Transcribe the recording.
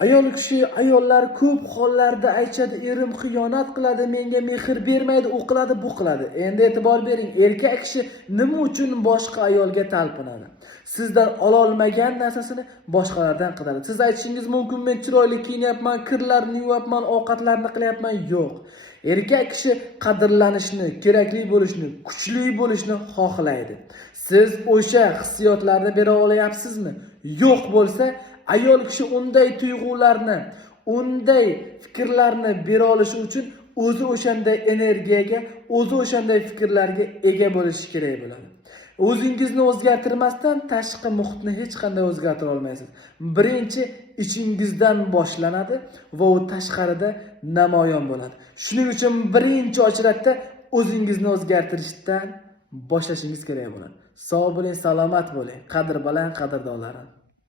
Ayol kishi, ayollar ko'p hollarda aytadi, erim xiyonat qiladi, menga mehr bermaydi, u qiladi, bu qiladi. Endi e'tibor bering, erkak kishi nima uchun boshqa ayolga talpinadi? Sizdan ololmagan narsasini boshqalardan qiladi. Siz aytishingiz mumkin, men chiroyli kiyinyapman, kirlarni yuvapman, ovqatlarni qilyapman. Yo'q. Erkak kishi qadrlanishni, kerakli bo'lishni, kuchli bo'lishni xohlaydi. Siz o'sha hissiyotlarni bera olayapsizmi? Yo'q bo'lsa, ayol kishi unday tuyg'ularni, unday fikrlarni bera olishi uchun o'zi o'shanday energiyaga, o'zi o'shanday fikrlarga ega bo'lishi kerak bo'ladi. O'zingizni o'zgartirmasdan tashqi muhitni hech qanday o'zgartira olmaysiz. Birinchi ichingizdan boshlanadi va u tashqarida namoyon bo'ladi. Shuning uchun birinchi ochratda o'zingizni o'zgartirishdan boshlashingiz kerak bo'ladi. Sog' bo'ling, salomat bo'ling. Qadr baland qadrdonlarim.